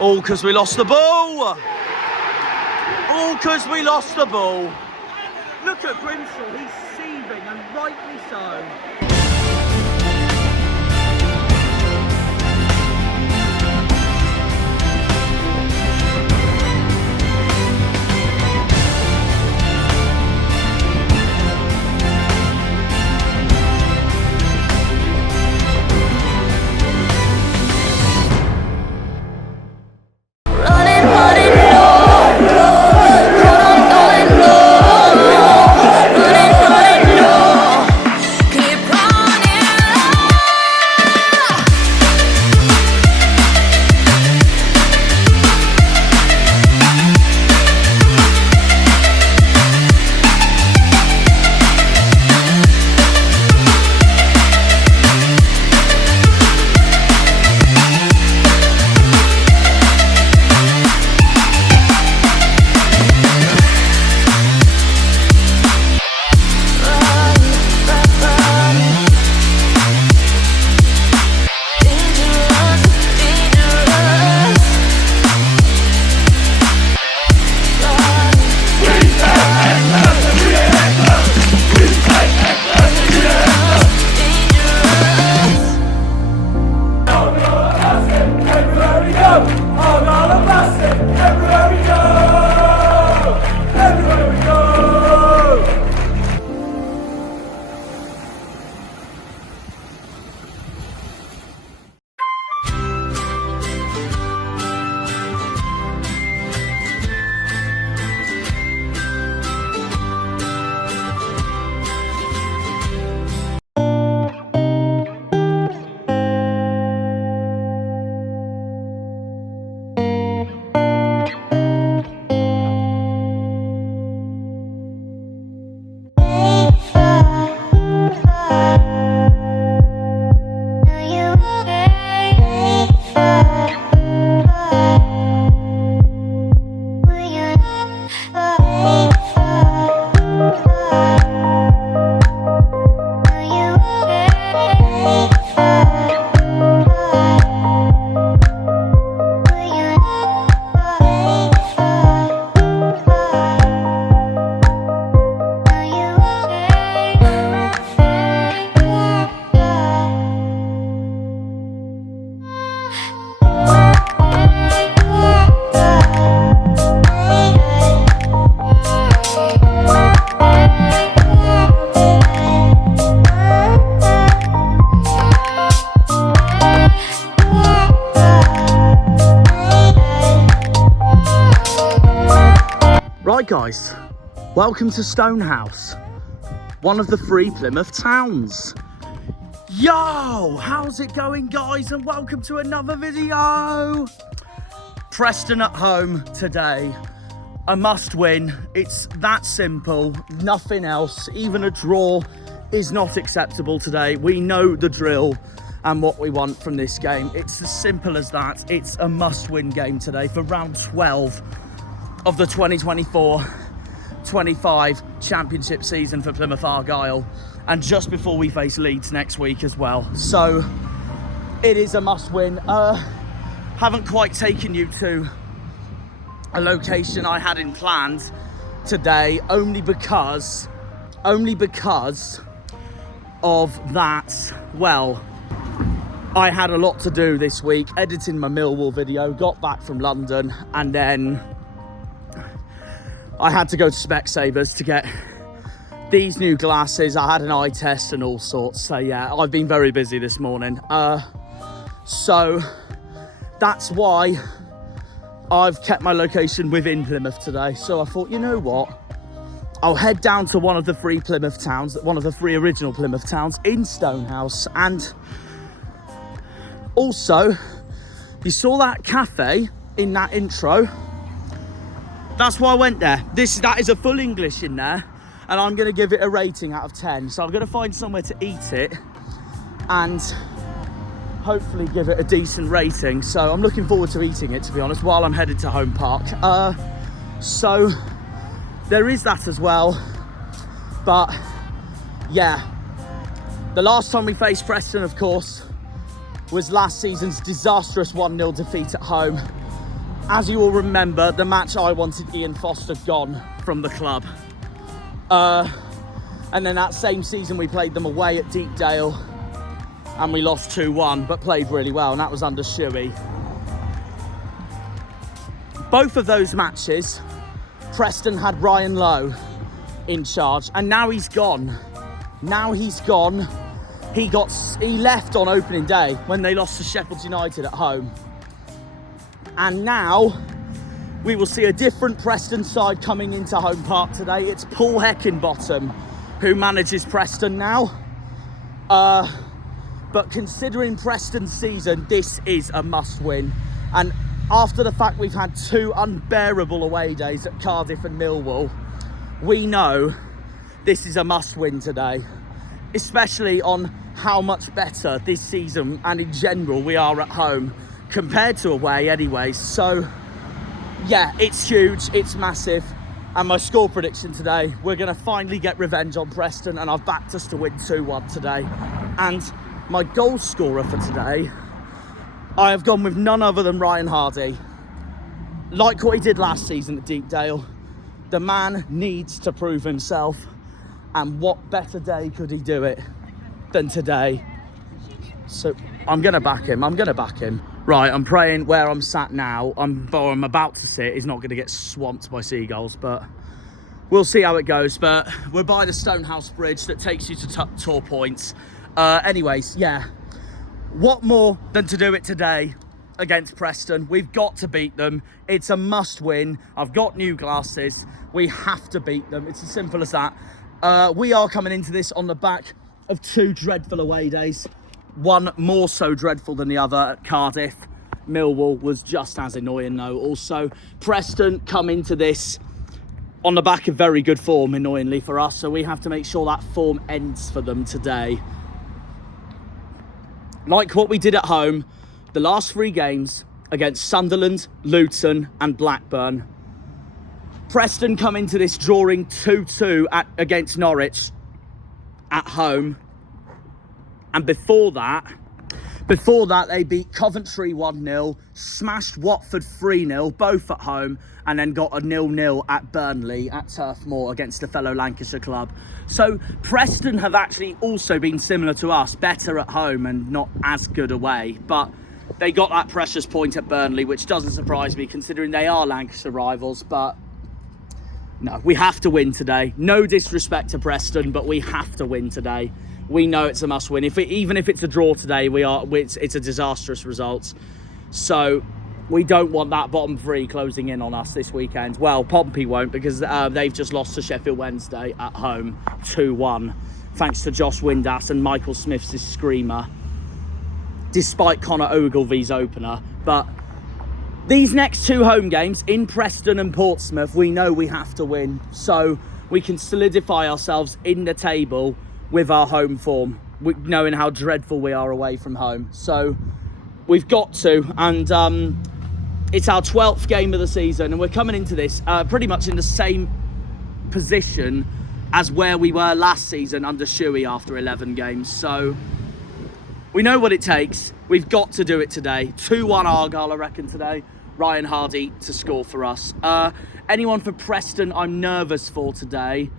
All because we lost the ball. All because we lost the ball. Look at Bristol, he's seething, and rightly so. Right guys, welcome to Stonehouse, one of the 3 Plymouth towns. Yo, how's it going guys, and welcome to another video. Preston at home today, a must win. It's that simple, nothing else. Even a draw is not acceptable today. We know the drill and what we want from this game. It's as simple as that. It's a must win game today for round 12 of the 2024-25 championship season for Plymouth Argyle, and just before we face Leeds next week as well. So it is a must win. Haven't quite taken you to a location I had in planned today, only because of that. Well, I had a lot to do this week, editing my Millwall video, got back from London, and then I had to go to Specsavers to get these new glasses. I had an eye test and all sorts. So yeah, I've been very busy this morning. So that's why I've kept my location within Plymouth today. So I thought, you know what? I'll head down to one of the 3 Plymouth towns, one of the 3 original Plymouth towns in Stonehouse. And also, you saw that cafe in that intro. That's why I went there. That is a full English in there, and I'm going to give it a rating out of 10. So I'm going to find somewhere to eat it and hopefully give it a decent rating. So I'm looking forward to eating it, to be honest, while I'm headed to Home Park. So there is that as well. But yeah, the last time we faced Preston, of course, was last season's disastrous 1-0 defeat at home. As you all remember, the match I wanted Ian Foster gone from the club. And then that same season we played them away at Deepdale and we lost 2-1, but played really well, and that was under Shuey. Both of those matches, Preston had Ryan Lowe in charge, and now he's gone. Now he's gone. He left on opening day when they lost to Sheffield United at home. And now we will see a different Preston side coming into Home Park today. It's Paul Heckingbottom who manages Preston now. But considering Preston's season, this is a must-win. And after the fact we've had 2 unbearable away days at Cardiff and Millwall, we know this is a must-win today, especially on how much better this season and in general we are at home compared to away anyway. So yeah, it's huge, it's massive. And my score prediction today, we're going to finally get revenge on Preston, and I've backed us to win 2-1 today. And my goal scorer for today, I have gone with none other than Ryan Hardy. Like what he did last season at Deepdale, the man needs to prove himself, and what better day could he do it than today? So I'm going to back him. Right, I'm praying where I'm sat now, I'm about to sit, is not going to get swamped by seagulls, but we'll see how it goes. But we're by the Stonehouse Bridge that takes you to Tor Point. Anyways, yeah, what more than to do it today against Preston? We've got to beat them. It's a must win. I've got new glasses. We have to beat them. It's as simple as that. We are coming into this on the back of 2 dreadful away days. One more so dreadful than the other at Cardiff. Millwall was just as annoying though. Also, Preston come into this on the back of very good form, annoyingly for us. So we have to make sure that form ends for them today. Like what we did at home, the last 3 games against Sunderland, Luton and Blackburn. Preston come into this drawing 2-2 against Norwich at home. And before that they beat Coventry 1-0, smashed Watford 3-0, both at home, and then got a 0-0 at Burnley at Turf Moor against a fellow Lancashire club. So Preston have actually also been similar to us, better at home and not as good away. But they got that precious point at Burnley, which doesn't surprise me considering they are Lancashire rivals. But no, we have to win today. No disrespect to Preston, but we have to win today. We know it's a must win. Even if it's a draw today, it's a disastrous result. So we don't want that bottom 3 closing in on us this weekend. Well, Pompey won't, because they've just lost to Sheffield Wednesday at home 2-1, thanks to Josh Windass and Michael Smith's screamer, despite Connor Ogilvy's opener. But these next 2 home games in Preston and Portsmouth, we know we have to win, so we can solidify ourselves in the table with our home form, knowing how dreadful we are away from home. So we've got to, and it's our 12th game of the season, and we're coming into this pretty much in the same position as where we were last season under Shuey after 11 games. So we know what it takes. We've got to do it today. 2-1 Argyle, I reckon, today. Ryan Hardy to score for us. Anyone for Preston I'm nervous for today?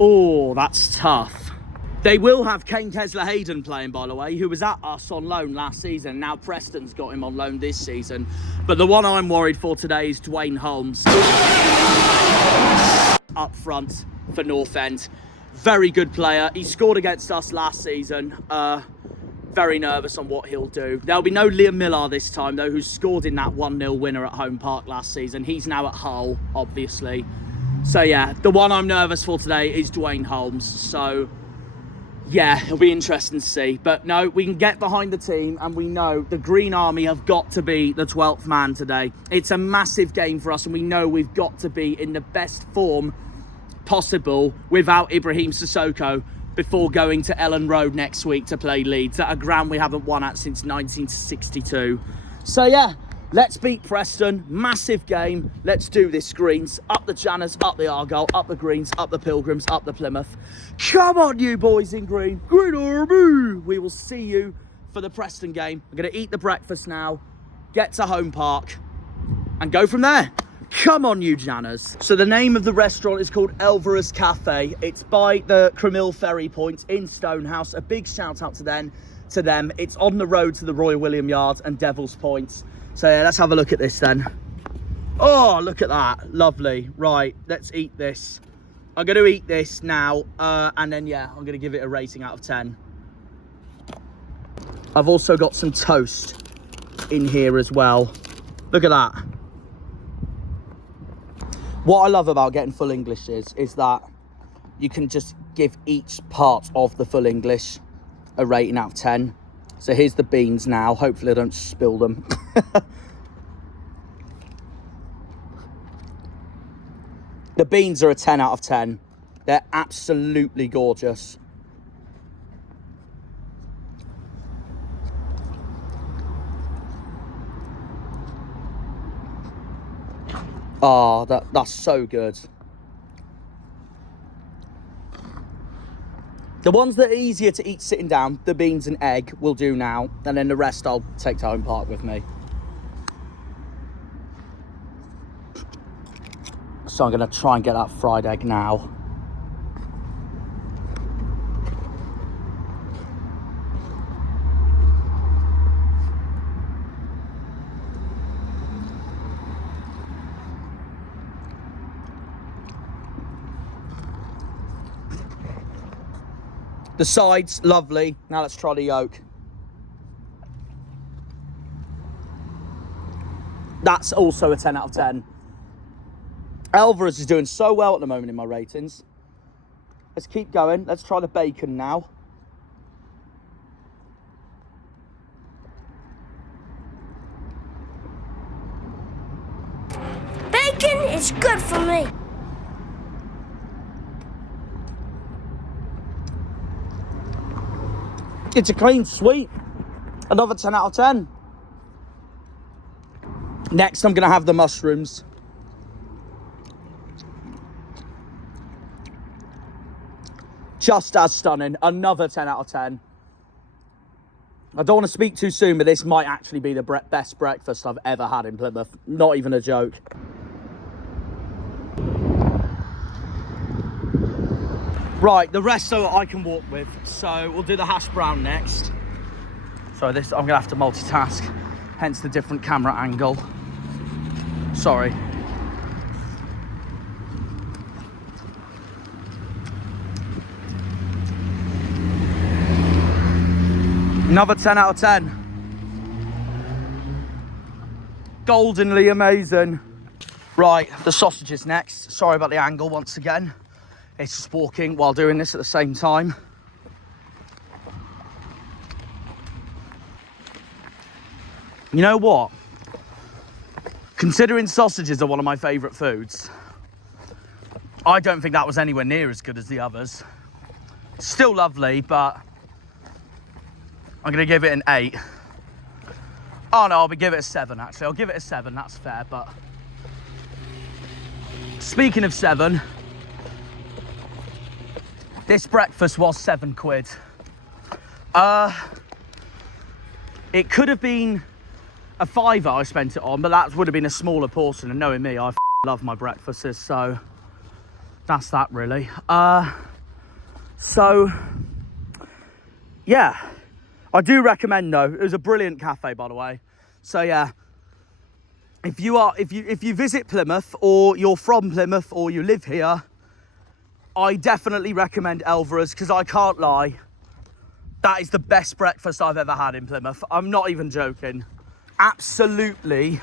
Oh, that's tough. They will have Kane Kesler-Hayden playing, by the way, who was at us on loan last season. Now Preston's got him on loan this season. But the one I'm worried for today is Dwayne Holmes. Up front for North End. Very good player. He scored against us last season. Very nervous on what he'll do. There'll be no Liam Millar this time, though, who scored in that 1-0 winner at Home Park last season. He's now at Hull, obviously. So, yeah, the one I'm nervous for today is Dwayne Holmes. So yeah, it'll be interesting to see. But no, we can get behind the team, and we know the Green Army have got to be the 12th man today. It's a massive game for us, and we know we've got to be in the best form possible without Ibrahim Sissoko before going to Ellen Road next week to play Leeds at a ground we haven't won at since 1962. So yeah, let's beat Preston. Massive game. Let's do this, Greens. Up the Janners, up the Argyle, up the Greens, up the Pilgrims, up the Plymouth. Come on, you boys in green. Green Army. We will see you for the Preston game. I'm going to eat the breakfast now, get to Home Park, and go from there. Come on, you Janners. So the name of the restaurant is called Elvera's Cafe. It's by the Cremill Ferry Point in Stonehouse. A big shout out to them. It's on the road to the Royal William Yard and Devil's Point. So yeah, let's have a look at this then. Oh, look at that. Lovely. Right, let's eat this. I'm going to eat this now. And then, yeah, I'm going to give it a rating out of 10. I've also got some toast in here as well. Look at that. What I love about getting full English is that you can just give each part of the full English a rating out of 10. So here's the beans now. Hopefully I don't spill them. The beans are a 10 out of 10. They're absolutely gorgeous. Oh, that's so good. The ones that are easier to eat sitting down, the beans and egg, will do now. And then the rest I'll take to home park with me. So I'm going to try and get that fried egg now. The sides, lovely. Now let's try the yolk. That's also a 10 out of 10. Elvera's is doing so well at the moment in my ratings. Let's keep going. Let's try the bacon now. Bacon is good for me. It's a clean sweep. Another 10 out of 10. Next, I'm going to have the mushrooms. Just as stunning. Another 10 out of 10. I don't want to speak too soon, but this might actually be the best breakfast I've ever had in Plymouth. Not even a joke. Right, the rest of it I can walk with. So we'll do the hash brown next. So this, I'm gonna have to multitask, hence the different camera angle. Sorry. Another 10 out of 10. Goldenly amazing. Right, the sausages next. Sorry about the angle once again. It's just walking while doing this at the same time. You know what? Considering sausages are one of my favourite foods, I don't think that was anywhere near as good as the others. Still lovely, but I'm going to give it an 8. Oh no, I'll give it a 7 actually. I'll give it a 7, that's fair, but... Speaking of 7... This breakfast was £7. It could have been a £5 I spent it on, but that would have been a smaller portion, and knowing me, I love my breakfasts, so that's that really. So yeah, I do recommend though. It was a brilliant cafe, by the way. So yeah, if you visit Plymouth, or you're from Plymouth, or you live here, I definitely recommend Elvera's, because I can't lie, that is the best breakfast I've ever had in Plymouth. I'm not even joking. Absolutely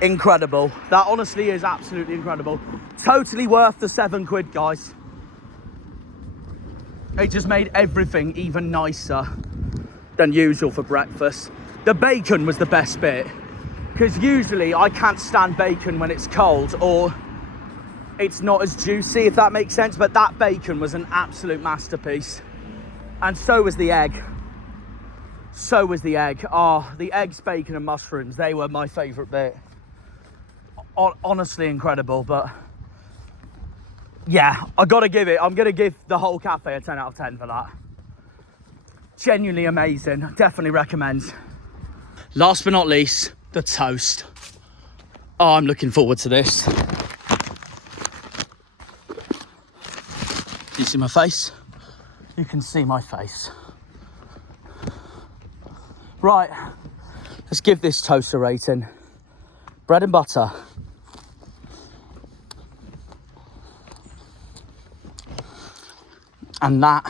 incredible. That honestly is absolutely incredible. Totally worth the £7, guys. It just made everything even nicer than usual for breakfast. The bacon was the best bit, because usually I can't stand bacon when it's cold, or it's not as juicy, if that makes sense, but that bacon was an absolute masterpiece. And so was the egg. So was the egg. Oh, the eggs, bacon and mushrooms, they were my favourite bit. Honestly incredible, but yeah, I'm going to give the whole cafe a 10 out of 10 for that. Genuinely amazing, definitely recommend. Last but not least, the toast. Oh, I'm looking forward to this. You see my face? You can see my face. Right, let's give this toast a rating. Bread and butter. And that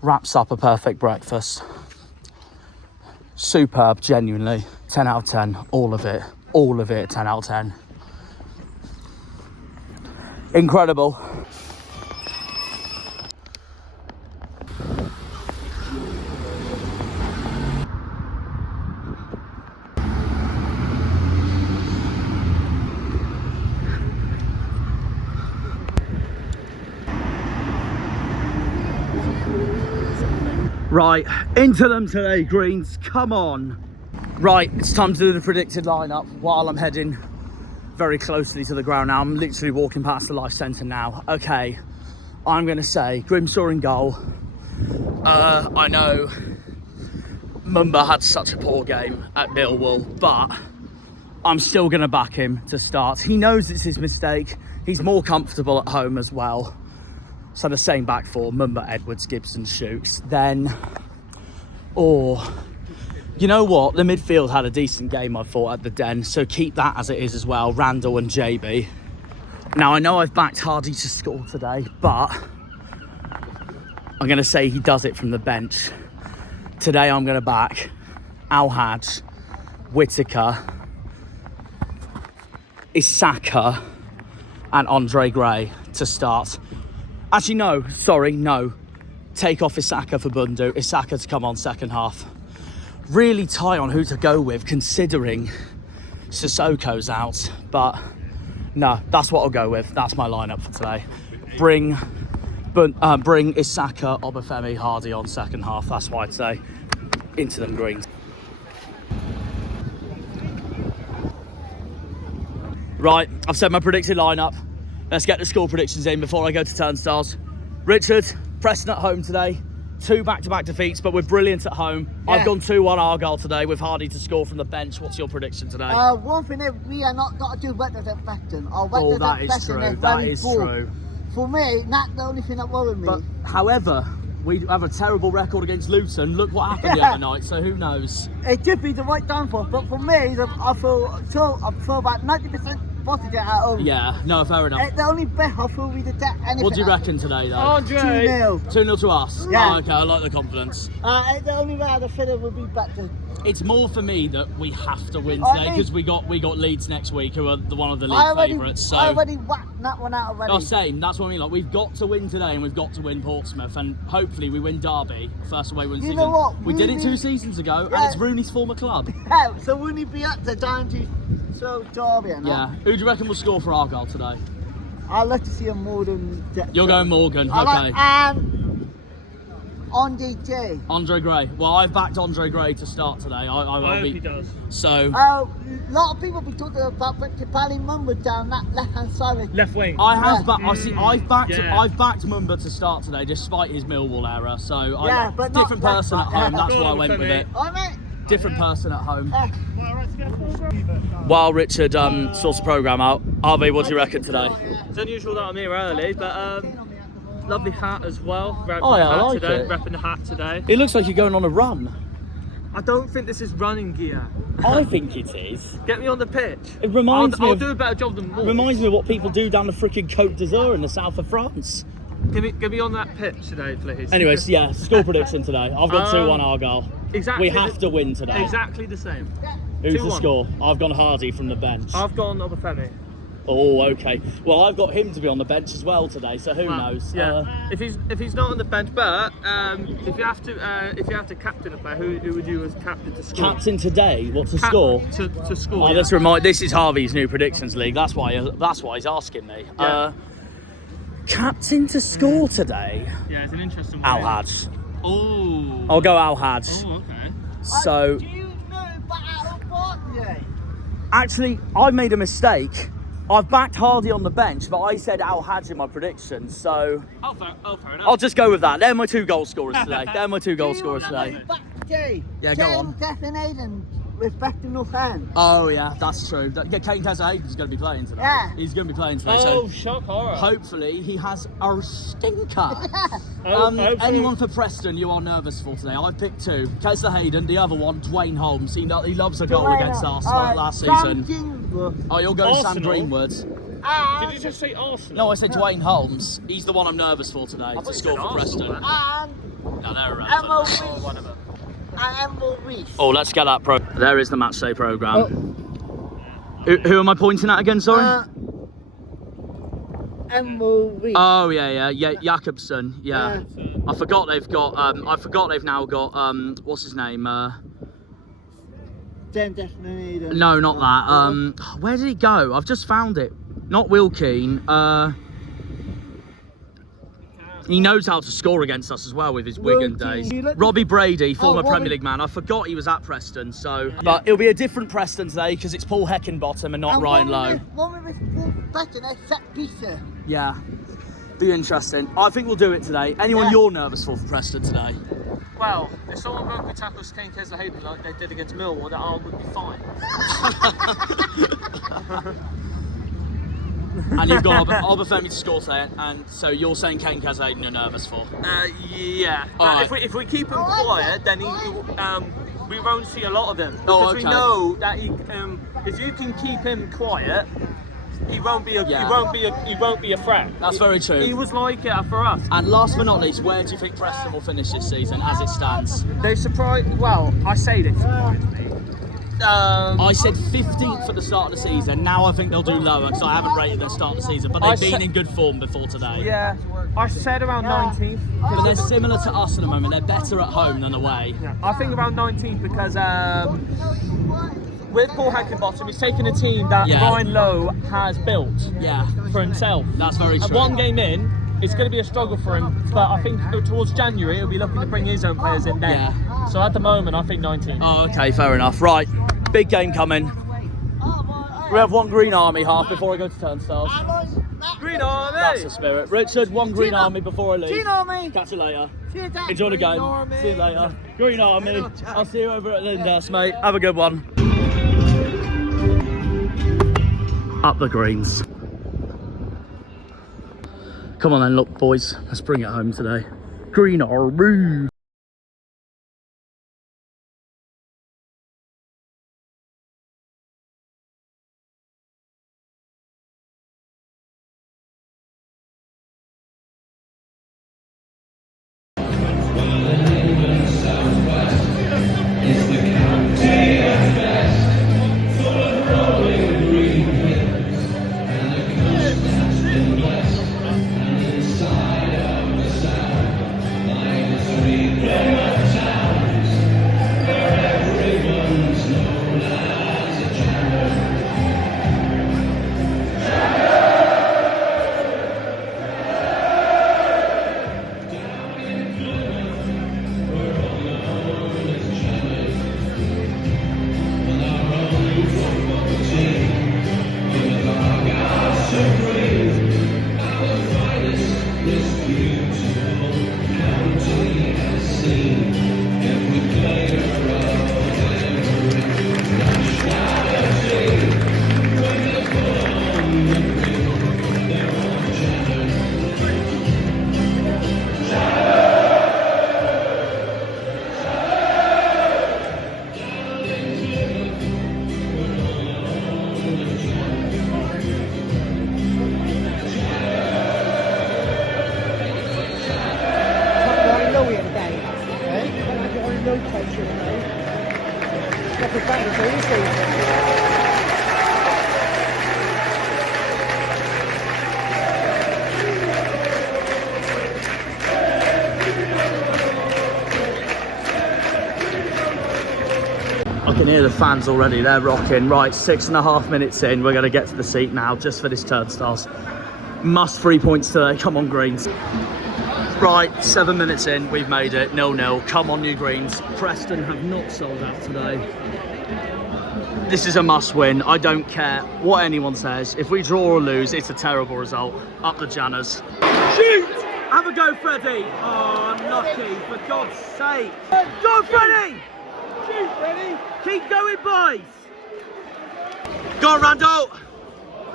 wraps up a perfect breakfast. Superb, genuinely. 10 out of 10, all of it, 10 out of 10. Incredible. Right, into them today, Greens, come on. Right, it's time to do the predicted lineup while I'm heading very closely to the ground now. I'm literally walking past the Life Centre now. Okay, I'm going to say Grimshaw in goal. I know Mumba had such a poor game at Millwall, but I'm still going to back him to start. He knows it's his mistake. He's more comfortable at home as well. So the same back four, Mumba, Edwards, Gibson, Shooks. Then, you know what? The midfield had a decent game, I thought, at the Den. So keep that as it is as well, Randall and JB. Now, I know I've backed Hardy to score today, but I'm going to say he does it from the bench. Today, I'm going to back Al-Hadj, Whittaker, Isaka, and Andre Gray to start. Actually, no. Take off Isaka for Bundu. Isaka to come on second half. Really tight on who to go with, considering Sissoko's out. But no, that's what I'll go with. That's my lineup for today. Bring Isaka, Obafemi, Hardy on second half. That's what I'd say. Into them Greens. Right, I've said my predicted lineup. Let's get the score predictions in before I go to Turnstiles. Richard, Preston at home today. 2 back-to-back defeats, but we're brilliant at home. Yeah. I've gone 2-1 Argyle today with Hardy to score from the bench. What's your prediction today? One thing that we are not going to do better than Preston. That is true. That is true. For me, that's the only thing that worries me. But, however, we have a terrible record against Luton. Look what happened the other night, so who knows? It could be the right time for us, but for me, I feel about 90% positive at home. Yeah, no, fair enough. The only bet I feel we did that. What do you reckon today, though? 2-0. 2-0 to us? Yeah. Oh, okay, I like the confidence. The only way I feel it would be better. It's more for me that we have to win today because we got Leeds next week, who are one of the league favourites. So I already whacked that one out already. Oh, same. That's what I mean. Like, we've got to win today, and we've got to win Portsmouth, and hopefully we win Derby, first away win season. You know what? We did it 2 seasons ago, and it's Rooney's former club. Yeah, so Rooney be up to down to Derby and yeah. Who do you reckon will score for Argyle today? I'd like to see a Morgan. You're going Morgan, okay. Andre Gray. Well, I've backed Andre Gray to start today. I hope he does. So. A lot of people be talking about Pali Mumba down that left-hand side. Left wing. I have backed. I've backed Mumba to start today, despite his Millwall error. So but different person at home. That's why I went with it. Mate. Different person at home. While Richard sorts the programme out, Harvey, what do you reckon today? It's unusual that I'm here early, but lovely hat as well. I like it. Repping the hat today. It looks like you're going on a run. I don't think this is running gear. I think it is. Get me on the pitch. It reminds me. I'll do a better job than more. Reminds me of what people do down the freaking Côte d'Azur in the south of France. Get me on that pitch today, please. Anyways, yeah, score prediction today. I've got 2-1 Argyle. Exactly. We have to win today. Exactly the same. Who's 2-1. the score? I've gone Hardy from the bench. I've gone Obafemi. Oh, okay. Well, I've got him to be on the bench as well today, so who knows? Yeah. If he's not on the bench, but if you have to captain a player, who would you as captain to score? Captain today? What to score? To score. Oh, yeah. This is Harvey's new predictions league. That's why he's asking me. Yeah. Captain to score today? Yeah, it's an interesting one. Al-Hadj. Oh. I'll go Al-Hadj. Oh, okay. So. Do you know about Actually, I made a mistake. I've backed Hardy on the bench, but I said Al-Hadj in my predictions, so. Oh, fair enough. I'll just go with that. They're my 2 goal scorers today. Yeah, go on. with Preston North End. Oh yeah, that's true. Kane Hayden's going to be playing today. Yeah. He's going to be playing today. Oh, so shock horror. hopefully he has a stinker. Hopefully. Anyone for Preston you are nervous for today? I picked two. Kessler Hayden, the other one, Dwayne Holmes. He loves a goal against us last season. Oh, you're going Sam Arsenal? Greenwood. Did you just say Arsenal? No, I said Dwayne Holmes. He's the one I'm nervous for today to score for Preston. And No, they're irrelevant. MOV. And MOV. Oh, let's get that There is the matchday programme. Who am I pointing at again, sorry? MOV. Oh yeah, Jakobsen. Yeah. I forgot they've now got what's his name? No, not that. Where did he go? I've just found it. Not Will Keane. He knows how to score against us as well with his Wigan days. Robbie Brady, former Premier League man. I forgot he was at Preston, so. But it'll be a different Preston today because it's Paul Heckenbottom and not Ryan Lowe. One with Paul Preston, a set piecer. Yeah, be interesting. I think we'll do it today. Anyone you're nervous for Preston today? Well, if someone rugby tackles Kane Kessler Hayden like they did against Millwall, that arm would be fine. And you've got Obafemi to score today, and so you're saying Kane Kessler Hayden you're nervous for? Yeah. Alright. If we keep him quiet, then we won't see a lot of him. Oh, Because okay. we know that if you can keep him quiet, he won't be a threat. That's very true. He was like it for us. And last but not least, where do you think Preston will finish this season as it stands? They surprised. Well, I say they surprised me. I said 15th at the start of the season. Now I think they'll do lower because I haven't rated their start of the season, but they've been in good form before today. Yeah, I said around 19th. But they're similar to us at the moment. They're better at home than away. Yeah, I think around 19th because with Paul Heckenbottom, he's taken a team that Ryan Lowe has built for himself. That's very true. And one game in, it's going to be a struggle for him, but I think towards January he'll be looking to bring his own players in then. Yeah. So at the moment, I think 19. Oh, okay, fair enough. Right, big game coming. We have one Green Army half before I go to turnstiles. Green Army! That's the spirit. Richard, one Green Army before I leave. Green Army. Catch you later. See you later. Enjoy the game. Army. See you later. Green Army. I'll see you over at Lindas, mate. Have a good one. Up the greens. Come on then, look boys, let's bring it home today. Green Army. I can hear the fans already, they're rocking. Right, 6.5 minutes in, we're going to get to the seat now, just for this turnstiles. Must 3 points today, come on Greens. Right, 7 minutes in, we've made it, 0-0, come on you Greens. Preston have not sold out today. This is a must win, I don't care what anyone says. If we draw or lose, it's a terrible result. Up the Janners. Shoot! Have a go, Freddie! Oh, unlucky, for God's sake. Go, Freddie! Shoot, Freddie! Keep going, boys. Go on, Randall.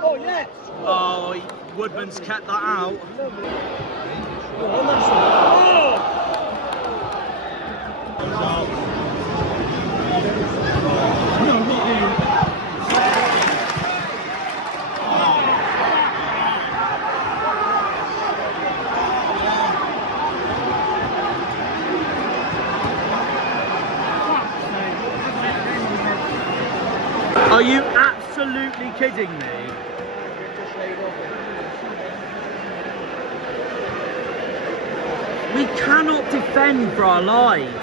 Oh, yes. Oh, Woodman's kept that out. Are you absolutely kidding me? We cannot defend for our lives.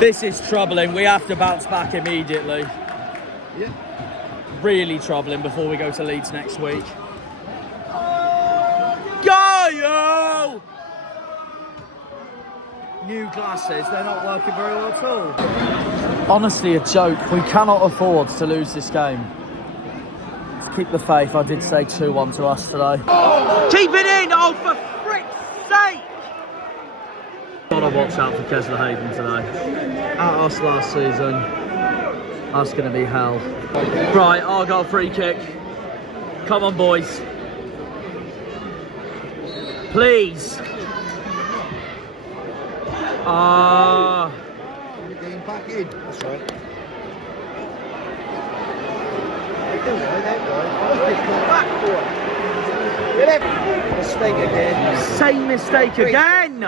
This is troubling. We have to bounce back immediately. Yeah. Really troubling before we go to Leeds next week. Go you! New glasses, they're not working very well at all. Honestly, a joke. We cannot afford to lose this game. Let's keep the faith. I did say 2-1 to us today. Keep it in! Oh, for frick's sake! Gotta watch out for Kesler Hayden today. At us last season. That's gonna be hell. Right, Argyle free kick. Come on, boys. Please. You're getting back in. That's right. Mistake again. Same mistake again.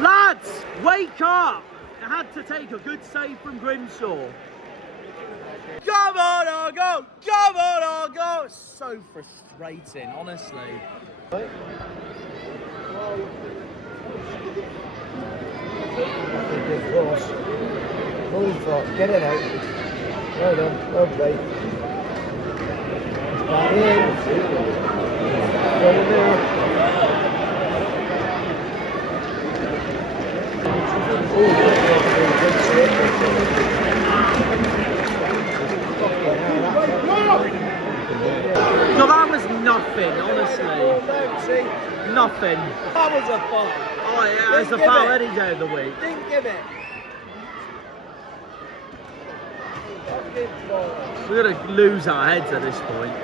Lads, wake up. It had to take a good save from Grimshaw. Come on, Argo! Come on, Argo! It's so frustrating, honestly. Good cross. Holy fuck, get it out. Well done, well played. It's back in. Go in there. No, that was nothing, honestly. Nothing. That was a foul. Oh yeah, it's a foul any day of the week. Didn't give it. We're going to lose our heads at this point.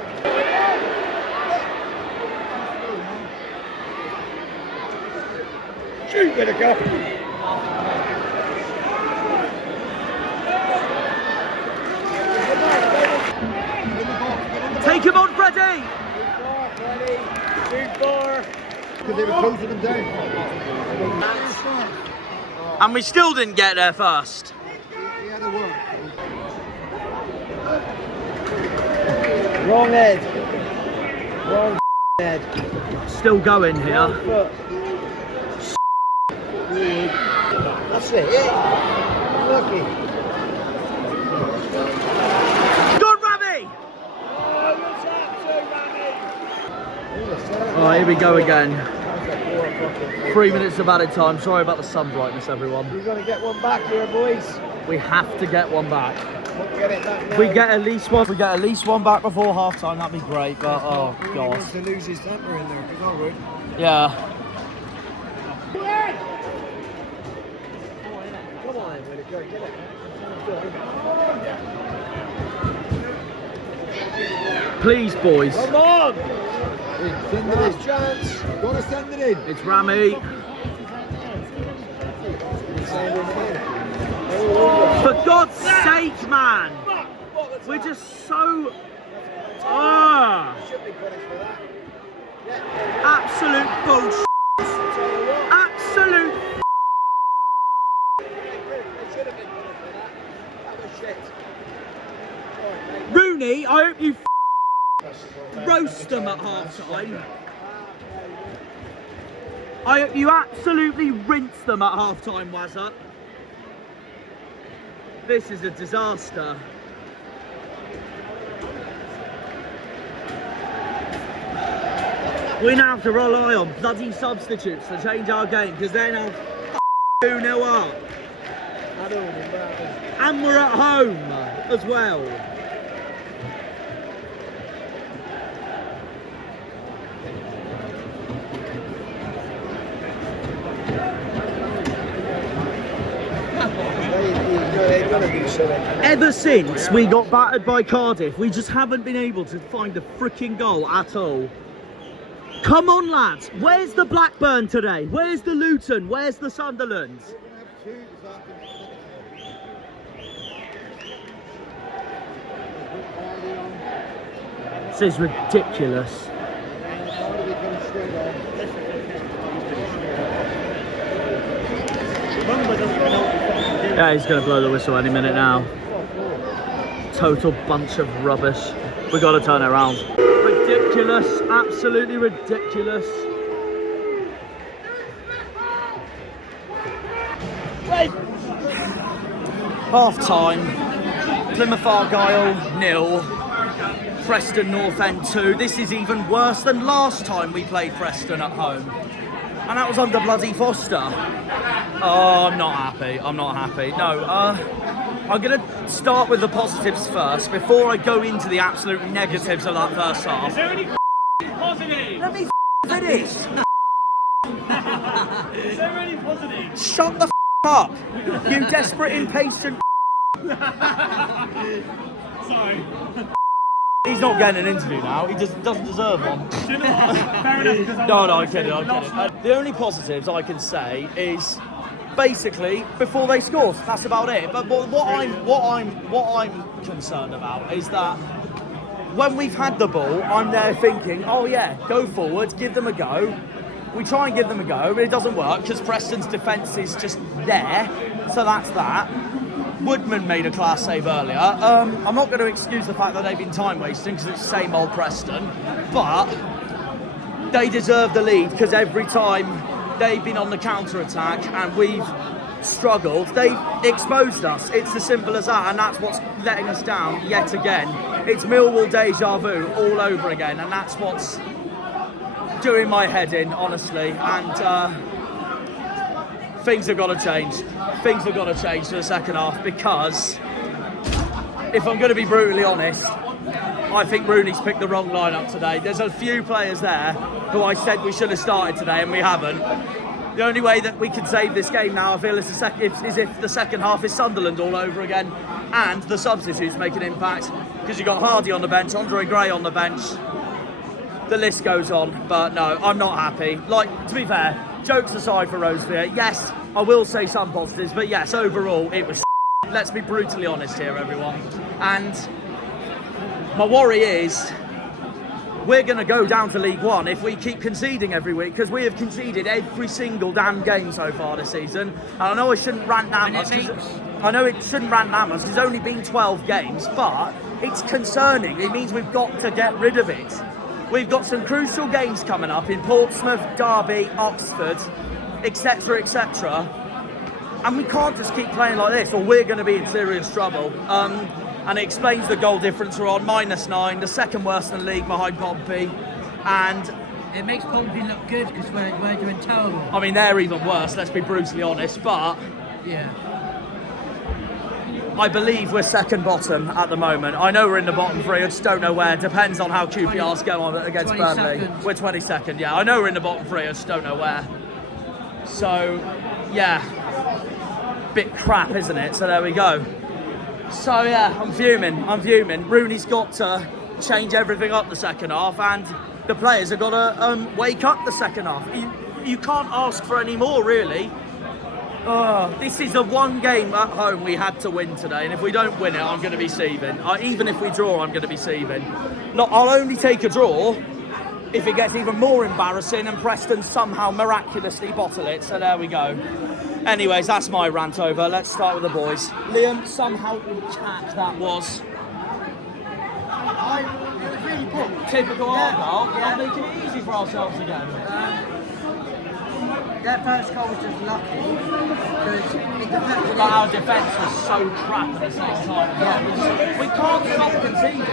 Shoot, Whittaker. Take him on, Freddie! Too far. Because they were closing them down. And we still didn't get there first. He had a work. Wrong head. Wrong head. Still going here. Foot. That's it. Lucky. Good, Rami! Oh, what's that, Rami? Oh, here we go again. 3 minutes of added time. Sorry about the sun brightness, everyone. We're going to get one back here, boys. We have to get one back. We'll get it back now. If we get at least one. If we get at least one back before half time, that'd be great. But oh He god. wants to lose his temper in there. He's all right. Yeah. Come on, Whittaker, get it. Please, boys. Come on! Send it in. Chance. Gotta send it in. It's Rami. For God's sake, man! We're just so... Should be punished for that. Yeah. Absolute bullshit. Absolute... They should have been punished for that. That was shit. Rooney, I hope you roast them at half time. I hope you absolutely rinse them at half time, Wazza. This is a disaster. We now have to rely on bloody substitutes to change our game because they're now 2-0 up. And we're at home as well. Ever since we got battered by Cardiff, we just haven't been able to find a freaking goal at all. Come on, lads. Where's the Blackburn today? Where's the Luton? Where's the Sunderland? This is ridiculous. Yeah, he's going to blow the whistle any minute now. Total bunch of rubbish. We've got to turn it around. Ridiculous, absolutely ridiculous. Half time, Plymouth Argyle 0, Preston North End 2. This is even worse than last time we played Preston at home. And that was under bloody Foster. Oh, I'm not happy. I'm not happy. No, I'm going to start with the positives first before I go into the absolute negatives of that first half. Is there any positives? Let me finish. Is there any positives? Shut the up, you desperate, impatient. Sorry. He's not getting an interview now. He just doesn't deserve one. Fair enough. Because No, I'm kidding. I'm kidding. The only positives I can say is basically before they scored. That's about it. But what I'm concerned about is that when we've had the ball, I'm there thinking, oh yeah, go forward, give them a go. We try and give them a go, but it doesn't work because Preston's defence is just there. So that's that. Woodman made a class save earlier. I'm not going to excuse the fact that they've been time wasting because it's the same old Preston, but they deserve the lead because every time they've been on the counter attack and we've struggled, they've exposed us. It's as simple as that, and that's what's letting us down yet again. It's Millwall deja vu all over again, and that's what's doing my head in, honestly. And things have got to change. Things have got to change for the second half because, if I'm going to be brutally honest, I think Rooney's picked the wrong lineup today. There's a few players there who I said we should have started today and we haven't. The only way that we can save this game now, I feel, is if the second half is Sunderland all over again and the substitutes make an impact, because you've got Hardy on the bench, Andre Gray on the bench. The list goes on, but no, I'm not happy. Like, to be fair, jokes aside for Rosevere, yes, I will say some positives, but yes, overall, it was let's be brutally honest here, everyone. And my worry is we're going to go down to League One if we keep conceding every week, because we have conceded every single damn game so far this season. And I know I shouldn't rant that much. I know it shouldn't rant that much because it's only been 12 games, but it's concerning. It means we've got to get rid of it. We've got some crucial games coming up in Portsmouth, Derby, Oxford, etc., etc. And we can't just keep playing like this or we're going to be in serious trouble. And it explains the goal difference. We're on -9, the second worst in the league behind Pompey. And it makes Pompey look good because we're doing terrible. I mean, they're even worse, let's be brutally honest. But yeah, I believe we're second bottom at the moment. I know we're in the bottom three, I just don't know where. Depends on how QPR's go on against Burnley. We're 22nd, yeah. I know we're in the bottom three, I just don't know where. So, yeah. Bit crap, isn't it? So there we go. So yeah, I'm fuming. Rooney's got to change everything up the second half, and the players have got to wake up the second half. You can't ask for any more, really. This is the one game at home we had to win today, and if we don't win it, I'm going to be seething. Even if we draw, I'm going to be seething. Look, I'll only take a draw if it gets even more embarrassing and Preston somehow miraculously bottle it. So there we go. Anyways, that's my rant over. Let's start with the boys. Liam, somehow attack that was. it was really poor. Typical Argyle. Yeah. Making it easy for ourselves again. Their first goal was just lucky because it defended. But our defence was so crap at the same time. Yeah. We can't stop conceding.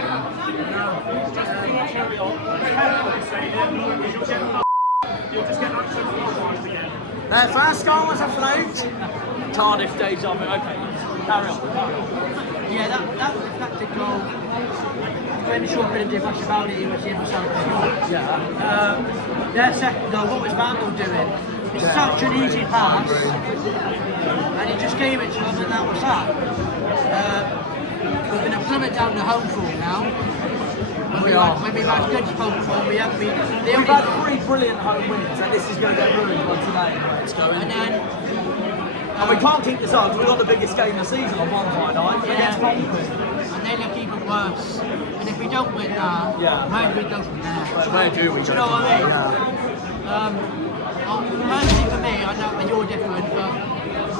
Their first goal was a float. Cardiff days off. Okay, carry on. Yeah, that was a tactic goal. When Shaw couldn't do much about it, he was in for something. Yeah. Their second goal, what was Vandal doing? It's such an easy pass, and he just gave it to him, and that was that. coming down to home form now. When we've had good home form, we've had 3 brilliant home wins, and this is going to get ruined by today the way it's going. And we can't keep this up because we've got the biggest game of the season on bonfire night against Pilgrims. And they look even worse. And if we don't win now, where do we go from there? Where do we go? Do you know what I mean? Personally for me, I know that you're different, but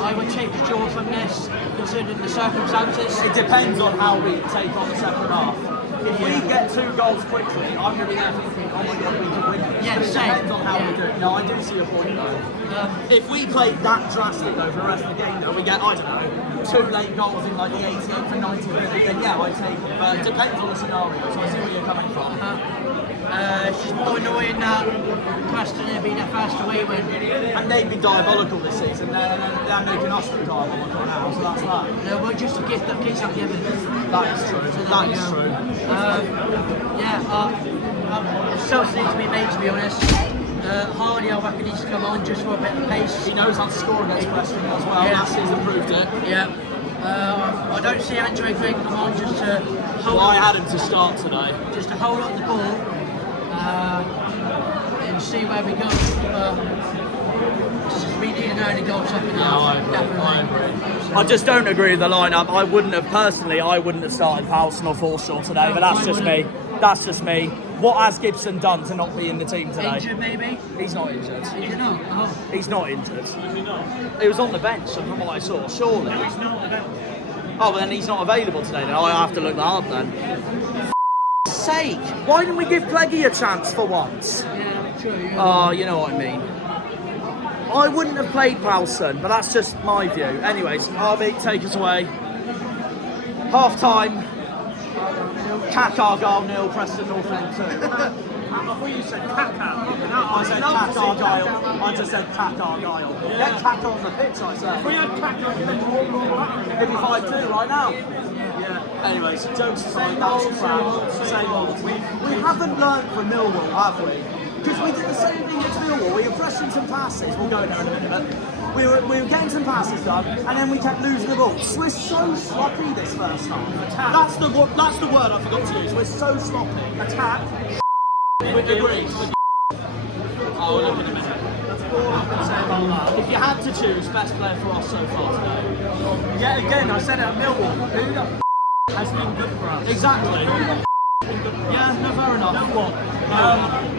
I would take the draw from this, considering the circumstances. It depends on how we take on the second half. If we get 2 goals quickly, I'm going to be there thinking, oh my god, we can win this. Yeah, But it same. depends on how we do it. No, I do see your point though. If we play that drastic though for the rest of the game though, we get, I don't know, 2 late goals in like the 88th and 90th minute, then yeah, I take it. But it depends on the scenario, so I see where you're coming from. It's just more annoying that Preston have been their first away win. And they've been diabolical this season, they're making us look diabolical now, so that's that. No, we're just a gift that keeps on giving. That is true, that is true. Subs need to be made, to be honest. Hardy, I reckon, needs to come on just for a bit of pace. He knows how to score against Preston as well, last season proved it. Yeah. I don't see Andrew Green come on just to hold I had him to start today. Just to hold up the ball and see where we go. We need an early goal second half. I agree. I just don't agree with the lineup. I wouldn't have started Powson or Forshaw today, but that's just me. That's just me. What has Gibson done to not be in the team today? Injured, maybe? He's not injured. Is he not? Oh. He's not injured. Is he not? He was on the bench, from what I saw, surely. No, he's not available. Oh, well then he's not available today then. I have to look that up then. For sake! Why didn't we give Pleggy a chance for once? Yeah, true. Yeah. Oh, you know what I mean. I wouldn't have played Powson, but that's just my view. Anyways, RV, take us away. Half time. CAC Argyle 0, Preston North End 2. I thought you said caca. I said CAC Argyle. I just said CAC Argyle. Get CAC on the pitch, I said. We had caca. It'd be 5-2 right now. Yeah. Anyways, jokes aside, that's crap. Same old. We haven't learned from Millwall, have we? Because we did the same thing against Millwall. We were pressing some passes. We'll go there in a minute. But we were getting some passes done, and then we kept losing the ball. So we're so sloppy this first half. That's the word I forgot to use. We're so sloppy. Attack. Agreed. Oh, look in a minute. That's all I can say about that. If you had to choose best player for us so far today. Yeah, again, I said it at Millwall. Who the has been good for us? Exactly. Yeah, no, fair enough. You know what?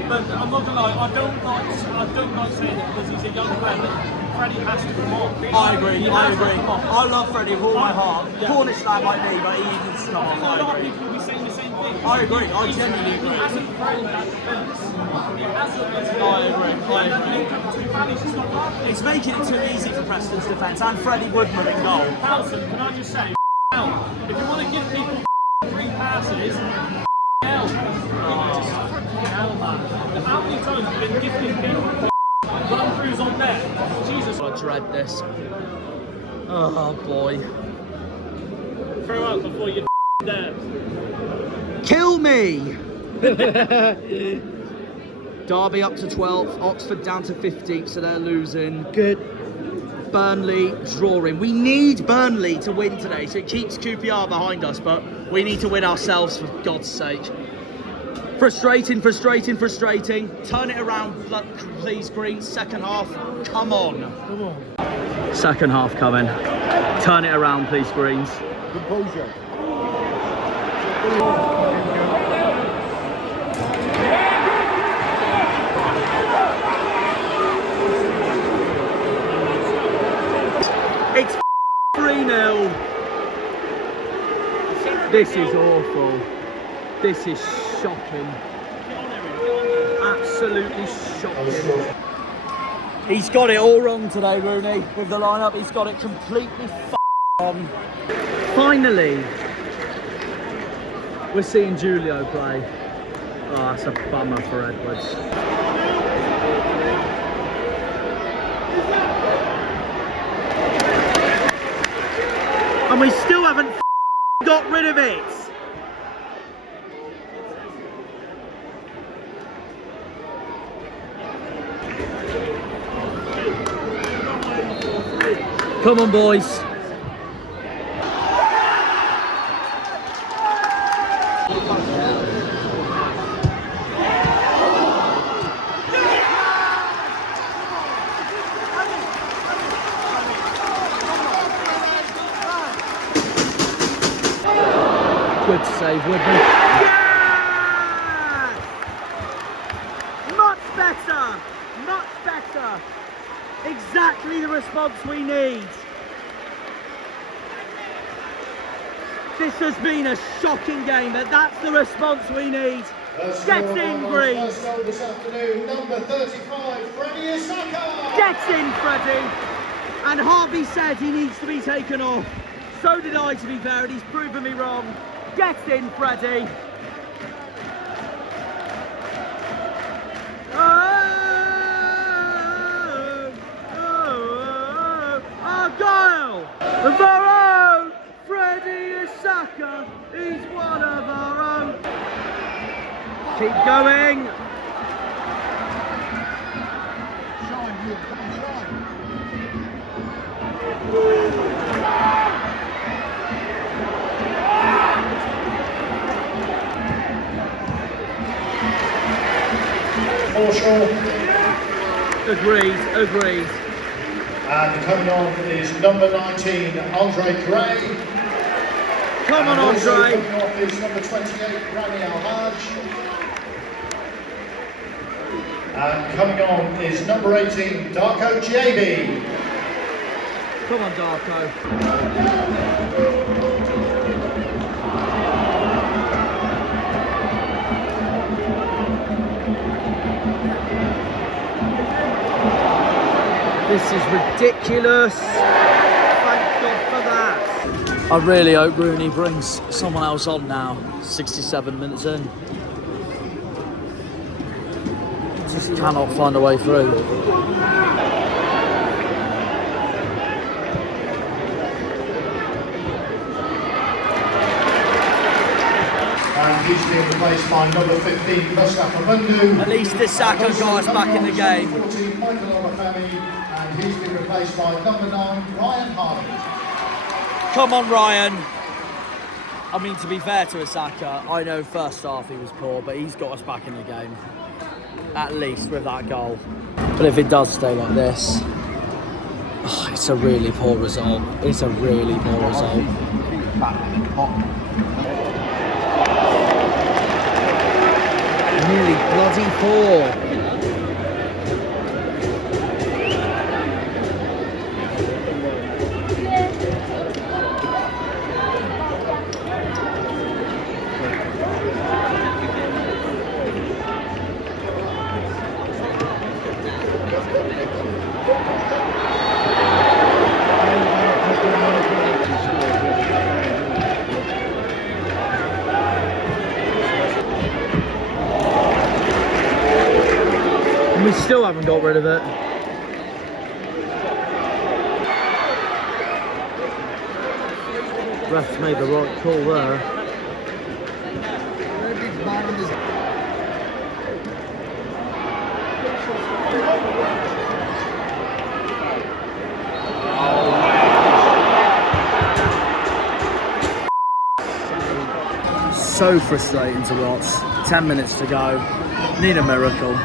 But I'm not gonna lie, I don't like saying it because he's a young player, but Freddie has to come on. I agree. I love Freddie with all my heart. Cornish lad like me, but he needs to A lot of people will be saying the same thing. I agree. I genuinely agree. He hasn't thrown that defence. He hasn't. I agree. It's making it too easy for Preston's defence and Freddie Woodman in goal. Powson, can I just say, if you want to give people free passes, how many times have you been gifting people run-throughs on there? Jesus. I dread this. Oh boy. Throw out before you're there. Kill me! Derby up to 12th, Oxford down to 15th, so they're losing. Good. Burnley drawing. We need Burnley to win today, so it keeps QPR behind us, but we need to win ourselves for God's sake. Frustrating. Turn it around, please, Green. Second half, come on. Second half coming. Turn it around, please, Greens. Composure. It's 3-0. This is awful. This is shocking. Absolutely shocking. He's got it all wrong today, Rooney, with the lineup. He's got it completely wrong. Finally, we're seeing Julio play. Oh, that's a bummer for Edwards. And we still haven't got rid of it. Come on, boys. Good save, Woodman. Yes! Much better! Much better! Exactly the response we need. This has been a shocking game, but that's the response we need. Get in, Greens! This afternoon, number 35, Freddie Isaka! Get in, Freddie! And Harvey said he needs to be taken off. So did I, to be fair, and he's proven me wrong. Get in, Freddie! Argyle! Of our own! Freddie Isaka, he's one of our own. Keep going. Shine, you, come on, shine. Forshaw. Agreed. And coming on is number 19, Andre Gray. Come on, And also Andre. coming off is number 28, Rani Al-Haj. And coming on is number 18, Darko JB. Come on, Darko. This is ridiculous. Thank God for that. I really hope Rooney brings someone else on now. 67 minutes in. Just cannot find a way through. And he's being replaced by number 15, Mustafa Bundu. At least this Saka guy's back in the game. 14, Michael Obafemi. And he's been replaced by number 9, Ryan Hardy. Come on, Ryan. I mean, to be fair to Isaka, I know first half he was poor, but he's got us back in the game. At least with that goal. But if it does stay like this, oh, it's a really poor result. It's a really poor result. Nearly bloody poor. We still haven't got rid of it. Ref's made the right call there. So frustrating to watch. 10 minutes to go. Need a miracle.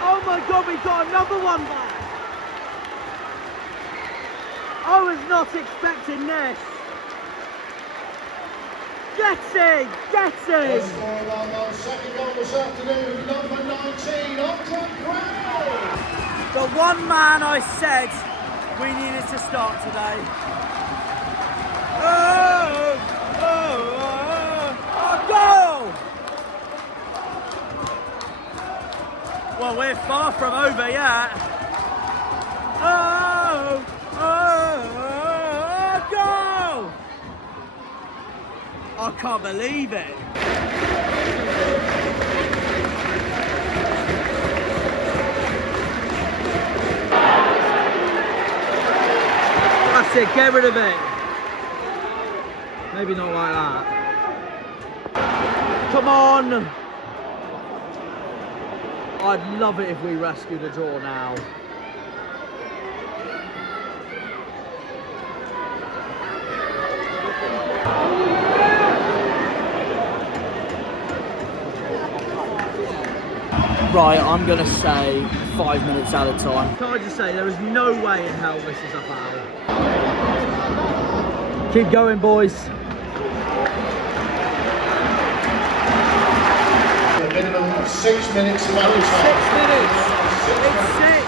Oh my God, we've got another one back. I was not expecting this. Get in, get in. Second goal this afternoon, number 19, Andre Gray. The one man I said we needed to start today. Oh, goal! Well, we're far from over yet. Goal! I can't believe it. That's it, get rid of it. Maybe not like that. Come on! I'd love it if we rescued a draw now. Right, I'm going to say 5 minutes at a time. Can I just say, there is no way in hell this is a foul. Keep going, boys. A minimum of 6 minutes of added time. 6 minutes. It's 6.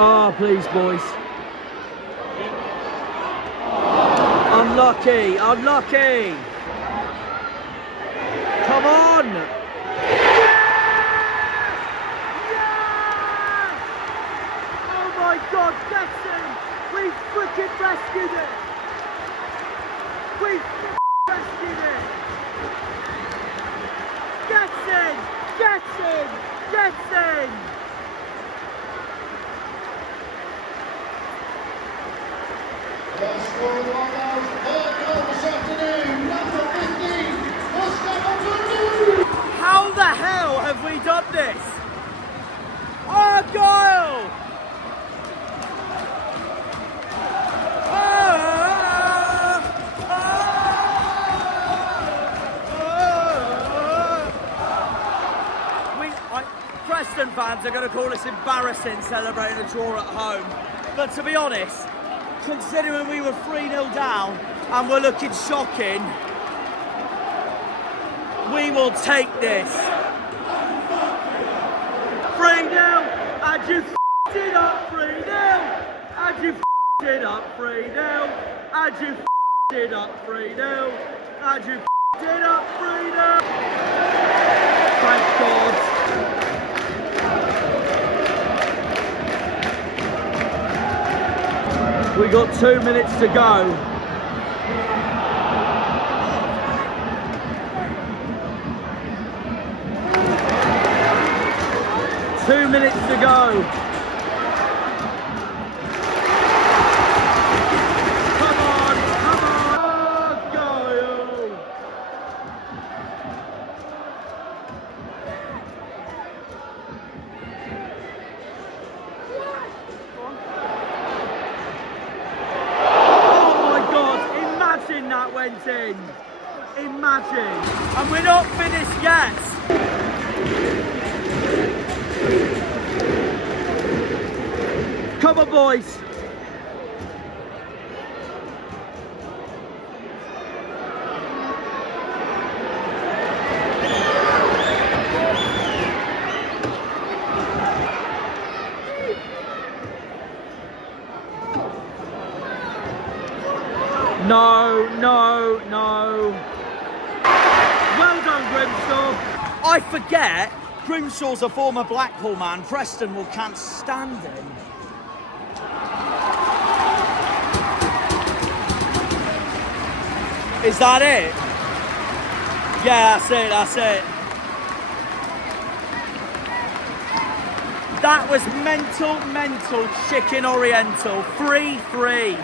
Oh, please, boys. Unlucky, unlucky. Come on. Oh my God, Jackson. We freaking rescued it. We rescued it. Jackson, Jackson, Jackson. Last score of the 1,000 this afternoon, number 15, How the hell have we done this? Argyle! Preston fans are going to call us embarrassing celebrating a draw at home. But to be honest, considering we were 3-0 down and we're looking shocking, we will take this. 3-0, and you f***ed it up 3-0, and you f***ed it up 3-0, and you f***ed it up 3-0, and you f***ed it up 3-0. Thank God. We got 2 minutes to go. Two minutes to go. Come on, come on. Argyle. That went in. Imagine. And we're not finished yet. Come on, boys. No, no, no. Well done, Grimshaw. I forget, Grimshaw's a former Blackpool man. Preston can't stand him. Is that it? Yeah, that's it, that's it. That was mental chicken Oriental. 3-3.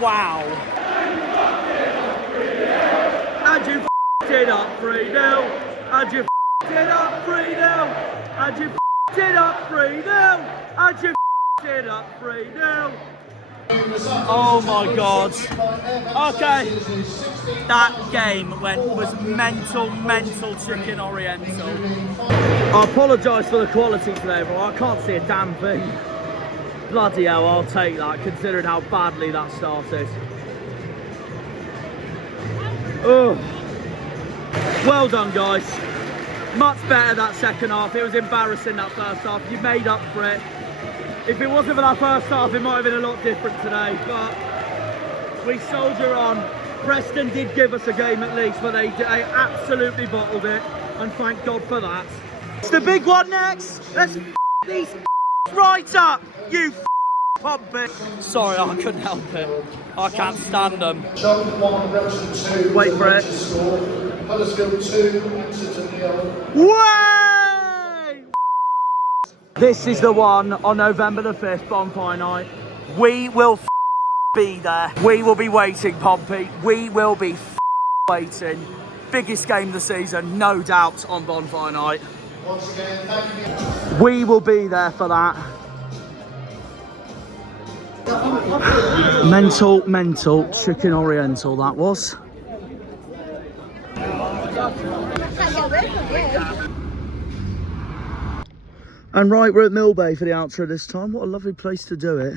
Wow. And you f***ed it up 3-0. And you f***ed it up 3-0. And you f***ed it up 3-0. And you f***ed it up 3-0. Oh my God. Okay. That game was mental chicken Oriental. I apologise for the quality today, but I can't see a damn thing. Bloody hell, I'll take that, considering how badly that started. Oh. Well done, guys. Much better that second half. It was embarrassing, that first half. You made up for it. If it wasn't for that first half, it might have been a lot different today. But we soldier on. Preston did give us a game at least, but they absolutely bottled it. And thank God for that. It's the big one next. Let's these right up, you puppet. Sorry, I couldn't help it. I can't stand them. Wait for it. Way! This is the one on November the 5th, bonfire night. We will be there. We will be waiting, Pompey. We will be waiting. Biggest game of the season, no doubt, on bonfire night. Once again, thank you. We will be there for that. Mental chicken Oriental that was. And right, we're at Millbay for the outro this time. What a lovely place to do it.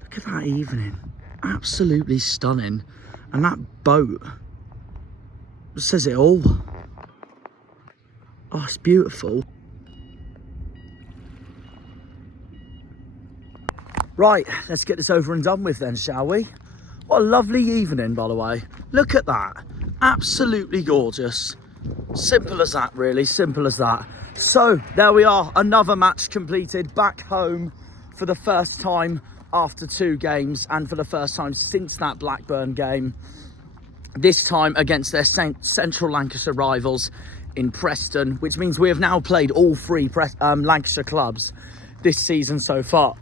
Look at that evening. Absolutely stunning. And that boat says it all. Oh, it's beautiful. Right, let's get this over and done with then, shall we? What a lovely evening, by the way. Look at that. Absolutely gorgeous. Simple as that, really. Simple as that. So, there we are. Another match completed. Back home for the first time after 2 games. And for the first time since that Blackburn game. This time against their Central Lancashire rivals in Preston. Which means we have now played all 3 Lancashire clubs this season so far.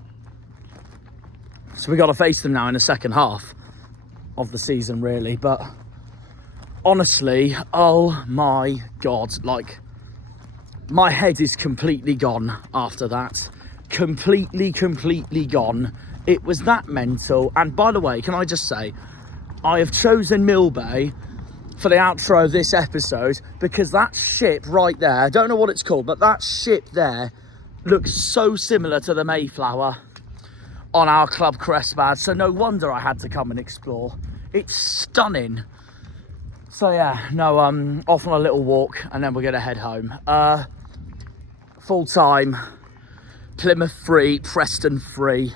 So we got to face them now in the second half of the season, really. But honestly, oh my God, like, my head is completely gone after that. Completely gone. It was that mental. And by the way, can I just say, I have chosen Millbay for the outro of this episode because that ship right there, I don't know what it's called, but that ship there looks so similar to the Mayflower on our club crest badge, so no wonder I had to come and explore. It's stunning. So yeah, no, off on a little walk and then we're gonna head home. Full time, Plymouth 3, Preston 3.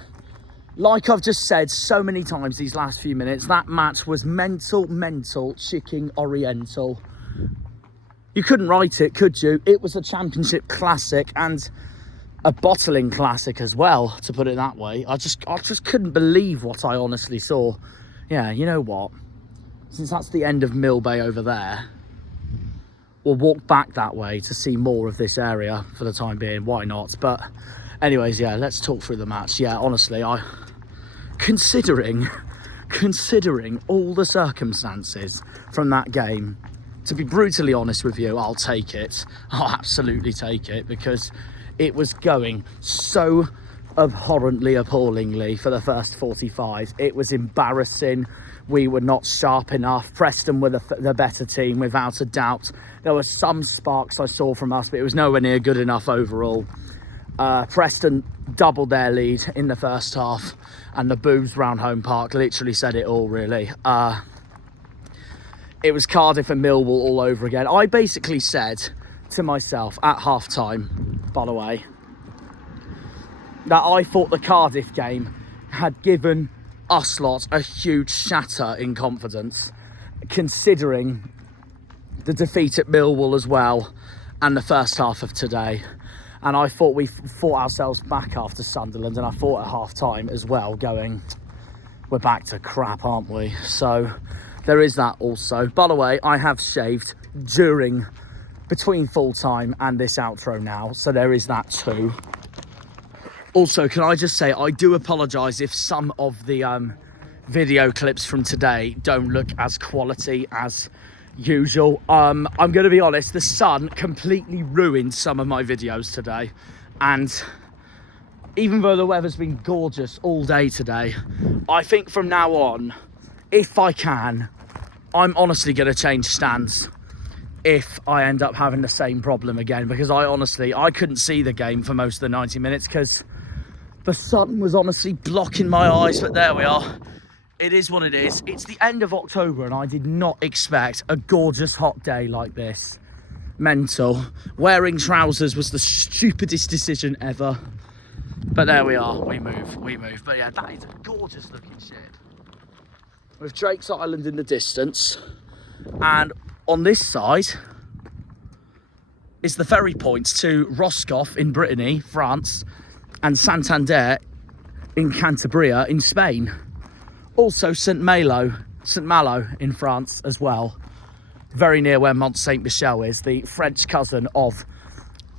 Like I've just said so many times these last few minutes, that match was mental chicken Oriental. You couldn't write it, could you? It was a championship classic and a bottling classic as well, to put it that way. I just couldn't believe what I honestly saw. Yeah, you know what? Since that's the end of Millbay over there, we'll walk back that way to see more of this area for the time being. Why not? But anyways, yeah, let's talk through the match. Yeah, honestly, considering all the circumstances from that game, to be brutally honest with you, I'll take it. I'll absolutely take it, because it was going so abhorrently, appallingly for the first 45. It was embarrassing. We were not sharp enough. Preston were the better team, without a doubt. There were some sparks I saw from us, but it was nowhere near good enough overall. Preston doubled their lead in the first half, and the boos round Home Park literally said it all, really. It was Cardiff and Millwall all over again. I basically said to myself at half-time, by the way, that I thought the Cardiff game had given us lot a huge shatter in confidence, considering the defeat at Millwall as well, and the first half of today. And I thought we fought ourselves back after Sunderland, and I thought at half-time as well, going, we're back to crap, aren't we? So there is that also. By the way, I have shaved between full-time and this outro now, so there is that too. Also, can I just say, I do apologise if some of the video clips from today don't look as quality as usual. I'm going to be honest, the sun completely ruined some of my videos today, and even though the weather's been gorgeous all day today, I think from now on, if I can, I'm honestly going to change stands if I end up having the same problem again, because I couldn't see the game for most of the 90 minutes because the sun was honestly blocking my eyes. But there we are. It is what it is. It's the end of October and I did not expect a gorgeous hot day like this. Mental. Wearing trousers was the stupidest decision ever. But there we are. We move. But yeah, that is a gorgeous looking ship, with Drake's Island in the distance. And on this side is the ferry points to Roscoff in Brittany, France, and Santander in Cantabria in Spain. Also St Malo in France as well. Very near where Mont Saint Michel is, the French cousin of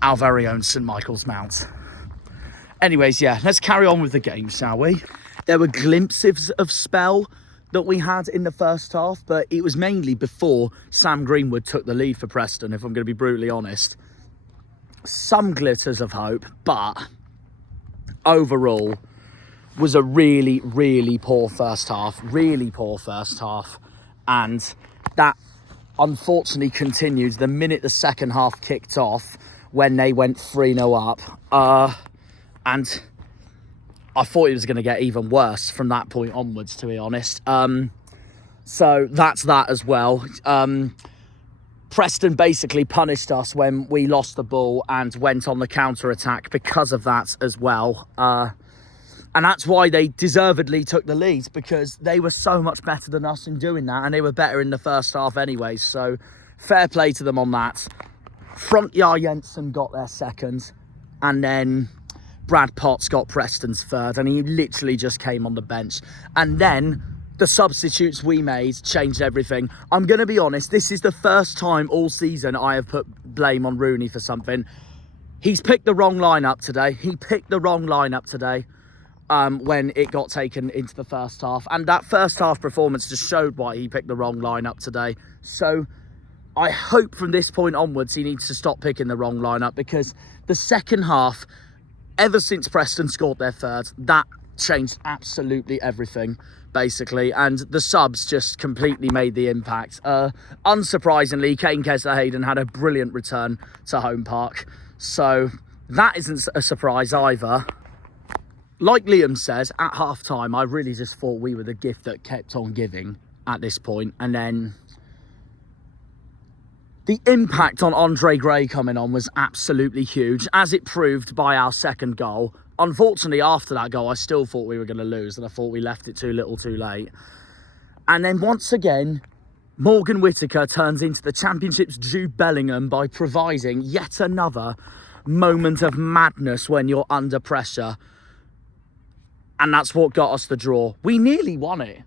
our very own St Michael's Mount. Anyways, yeah, let's carry on with the game, shall we? There were glimpses of spell that we had in the first half, but it was mainly before Sam Greenwood took the lead for Preston, if I'm going to be brutally honest. Some glitters of hope, but overall, was a really, really poor first half. And that unfortunately continued the minute the second half kicked off when they went 3-0 up. And I thought it was going to get even worse from that point onwards, to be honest. So that's that as well. Preston basically punished us when we lost the ball and went on the counter-attack because of that as well. And that's why they deservedly took the lead, because they were so much better than us in doing that, and they were better in the first half anyway. So fair play to them on that. Front Yar Jensen got their second, and then Brad Potts got Preston's third, and he literally just came on the bench. And then the substitutes we made changed everything. I'm going to be honest, this is the first time all season I have put blame on Rooney for something. He's picked the wrong lineup today. When it got taken into the first half. And that first half performance just showed why he picked the wrong lineup today. So I hope from this point onwards he needs to stop picking the wrong lineup, because the second half, ever since Preston scored their third, that changed absolutely everything, basically. And the subs just completely made the impact. Unsurprisingly, Kane Kessler-Hayden had a brilliant return to home park. So that isn't a surprise either. Like Liam says, at half-time, I really just thought we were the gift that kept on giving at this point. And then the impact on Andre Gray coming on was absolutely huge, as it proved by our second goal. Unfortunately, after that goal, I still thought we were going to lose, and I thought we left it too little too late. And then once again, Morgan Whittaker turns into the Championship's Jude Bellingham by providing yet another moment of madness when you're under pressure. And that's what got us the draw. We nearly won it.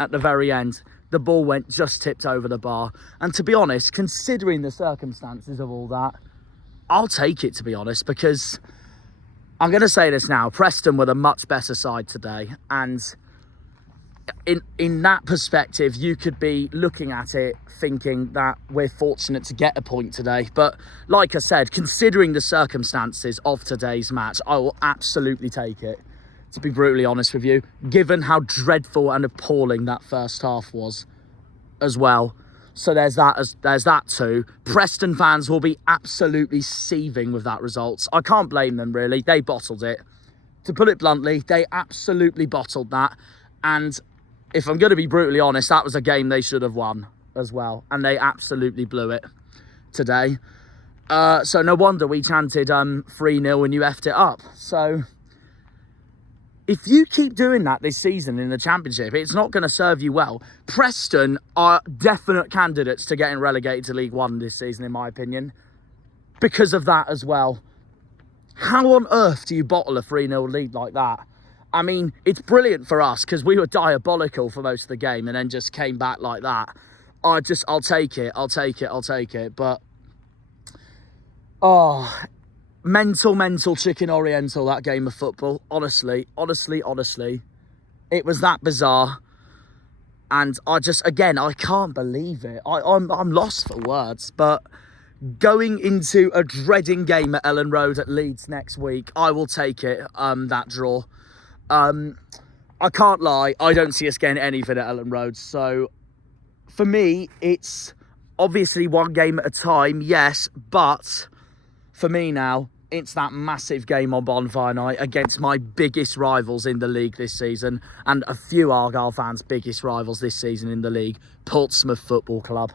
At the very end. The ball went just tipped over the bar. And to be honest, considering the circumstances of all that, I'll take it, to be honest, because I'm going to say this now. Preston were the much better side today. And in that perspective, you could be looking at it thinking that we're fortunate to get a point today. But like I said, considering the circumstances of today's match, I will absolutely take it, to be brutally honest with you, given how dreadful and appalling that first half was as well. So there's that too. Preston fans will be absolutely seething with that result. I can't blame them, really. They bottled it. To put it bluntly, they absolutely bottled that. And if I'm going to be brutally honest, that was a game they should have won as well. And they absolutely blew it today. So no wonder we chanted 3-0 and you effed it up. So if you keep doing that this season in the Championship, it's not going to serve you well. Preston are definite candidates to getting relegated to League One this season, in my opinion, because of that as well. How on earth do you bottle a 3-0 lead like that? I mean, it's brilliant for us because we were diabolical for most of the game and then just came back like that. I'll take it. But, mental chicken Oriental, that game of football. Honestly. It was that bizarre. And I can't believe it. I'm lost for words. But going into a dreading game at Ellen Road at Leeds next week, I will take it, that draw. I can't lie, I don't see us getting anything at Ellen Road. So for me, it's obviously one game at a time, yes, but for me now, it's that massive game on Bonfire Night against my biggest rivals in the league this season, and a few Argyle fans' biggest rivals this season in the league, Portsmouth Football Club.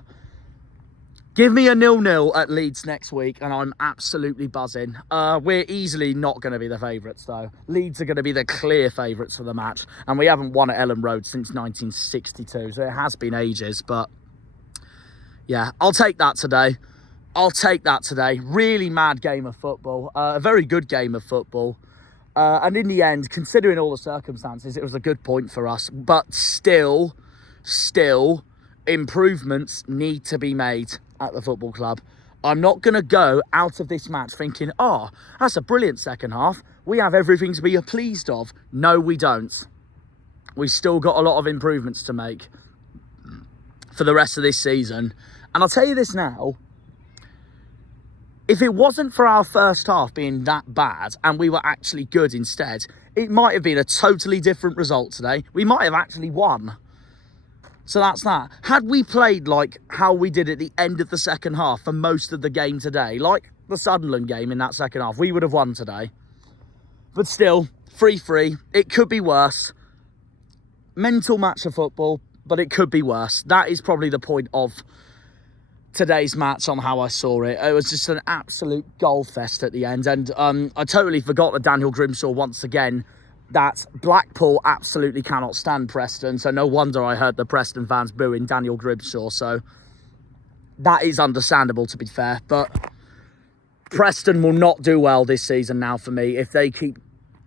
Give me a 0-0 at Leeds next week and I'm absolutely buzzing. We're easily not going to be the favourites though. Leeds are going to be the clear favourites for the match. And we haven't won at Ellen Road since 1962. So it has been ages. But yeah, I'll take that today. Really mad game of football. A very good game of football. And in the end, considering all the circumstances, it was a good point for us. But still, improvements need to be made at the football club. I'm not going to go out of this match thinking, oh, that's a brilliant second half. We have everything to be pleased of. No, we don't. We've still got a lot of improvements to make for the rest of this season. And I'll tell you this now. If it wasn't for our first half being that bad and we were actually good instead, it might have been a totally different result today. We might have actually won. So that's that. Had we played like how we did at the end of the second half for most of the game today, like the Sunderland game in that second half, we would have won today. But still, 3-3. It could be worse. Mental match of football, but it could be worse. That is probably the point of today's match on how I saw it. It was just an absolute goal fest at the end. And I totally forgot that Daniel Grimshaw once again that Blackpool absolutely cannot stand Preston. So no wonder I heard the Preston fans booing Daniel Grimshaw. So that is understandable, to be fair. But Preston will not do well this season now for me if they keep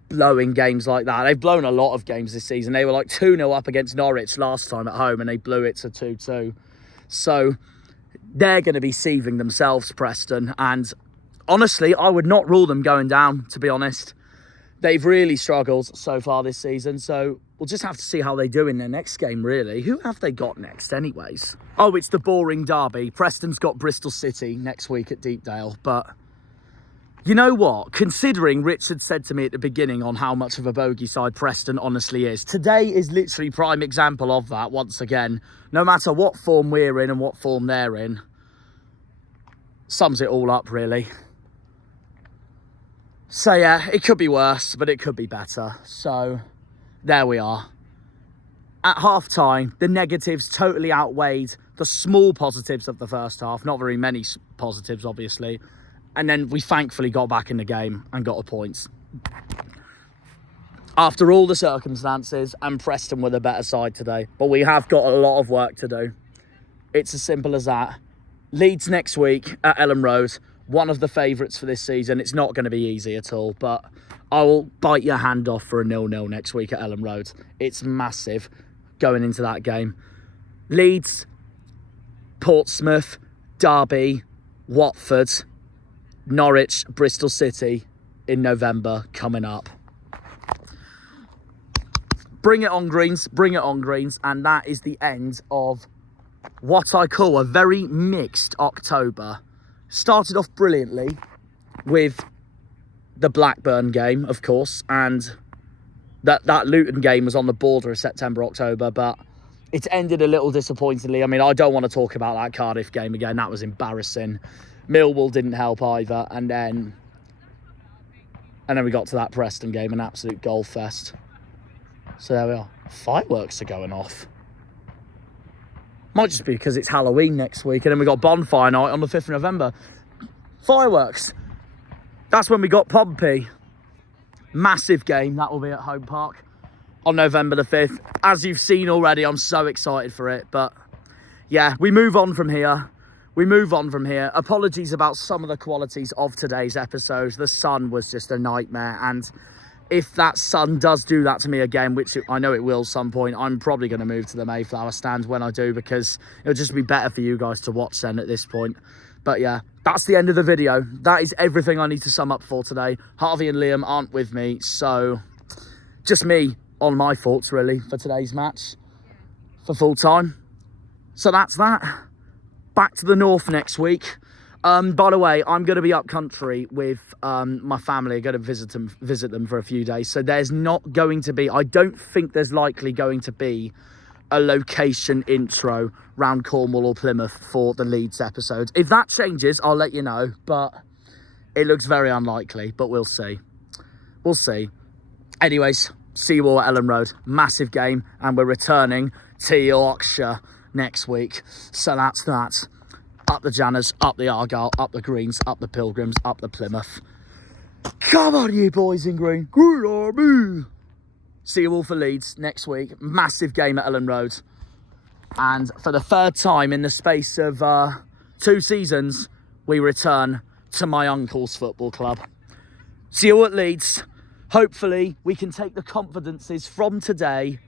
blowing games like that. They've blown a lot of games this season. They were like 2-0 up against Norwich last time at home and they blew it to 2-2. So they're going to be seething themselves, Preston. And honestly, I would not rule them going down, to be honest. They've really struggled so far this season, so we'll just have to see how they do in their next game, really. Who have they got next anyways? Oh, it's the boring derby. Preston's got Bristol City next week at Deepdale, but you know what? Considering Richard said to me at the beginning on how much of a bogey side Preston honestly is, today is literally prime example of that once again. No matter what form we're in and what form they're in, sums it all up, really. So yeah, it could be worse, but it could be better. So there we are. At half-time, the negatives totally outweighed the small positives of the first half. Not very many positives, obviously. And then we thankfully got back in the game and got a point. After all the circumstances, and Preston were the better side today. But we have got a lot of work to do. It's as simple as that. Leeds next week at Ellen Road. One of the favourites for this season. It's not going to be easy at all, but I will bite your hand off for a 0-0 next week at Ellen Road. It's massive going into that game. Leeds, Portsmouth, Derby, Watford, Norwich, Bristol City in November coming up. Bring it on, Greens. Bring it on, Greens. And that is the end of what I call a very mixed October. Started off brilliantly with the Blackburn game, of course, and that Luton game was on the border of September, October, but it ended a little disappointingly. I mean, I don't want to talk about that Cardiff game again. That was embarrassing. Millwall didn't help either, and then we got to that Preston game, an absolute goal fest. So there we are. Fireworks are going off. Might just be because it's Halloween next week, and then we got bonfire night on the 5th of November. Fireworks. That's when we got Pompey. Massive game. That will be at Home Park on November the 5th. As you've seen already, I'm so excited for it. But yeah, we move on from here. Apologies about some of the qualities of today's episode. The sun was just a nightmare, and if that sun does do that to me again, which I know it will some point, I'm probably going to move to the Mayflower stand when I do, because it'll just be better for you guys to watch then at this point. But yeah, that's the end of the video. That is everything I need to sum up for today. Harvey and Liam aren't with me, so just me on my thoughts really for today's match for full time. So that's that. Back to the north next week. By the way, I'm going to be up country with my family. I'm going to visit them for a few days. So there's not going to be, I don't think there's likely going to be a location intro round Cornwall or Plymouth for the Leeds episode. If that changes, I'll let you know. But it looks very unlikely, but we'll see. We'll see. Anyways, see you all at Ellen Road. Massive game, and we're returning to Yorkshire next week. So that's that. Up the Janners, up the Argyle, up the Greens, up the Pilgrims, up the Plymouth. Come on, you boys in green. Good army. See you all for Leeds next week. Massive game at Ellen Road. And for the third time in the space of 2 seasons, we return to my uncle's football club. See you all at Leeds. Hopefully, we can take the confidences from today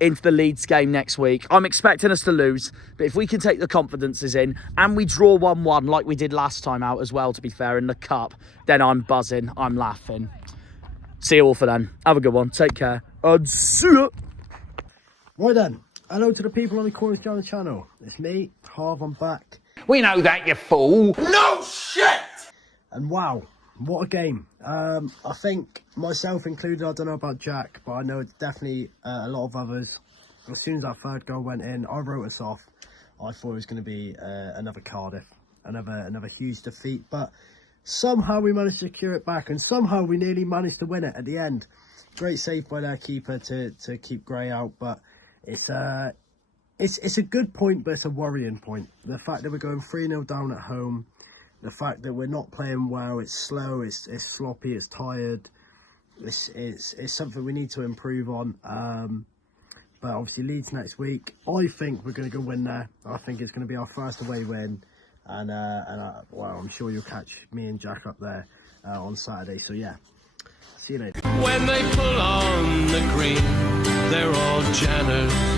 into the Leeds game next week. I'm expecting us to lose, but if we can take the confidences in and we draw 1-1 like we did last time out as well, to be fair, in the cup, then I'm buzzing, I'm laughing. See you all for then. Have a good one. Take care. And see ya. Right then, hello to the people on the Cornish Janner channel. It's me, Harv, I'm back. We know that, you fool. No shit! And wow, what a game. I think myself included, I don't know about Jack, but I know it's definitely a lot of others. As soon as that third goal went in, I wrote us off. I thought it was going to be another Cardiff, another huge defeat, but somehow we managed to secure it back, and somehow we nearly managed to win it at the end. Great save by their keeper to keep Gray out, but it's a good point, but it's a worrying point. The fact that we're going 3-0 down at home, the fact that we're not playing well, it's slow, it's sloppy, it's tired. It's something we need to improve on. But obviously Leeds next week, I think we're going to go win there. I think it's going to be our first away win. And well, I'm sure you'll catch me and Jack up there on Saturday. So yeah, see you later. When they pull on the green, they're all Janners.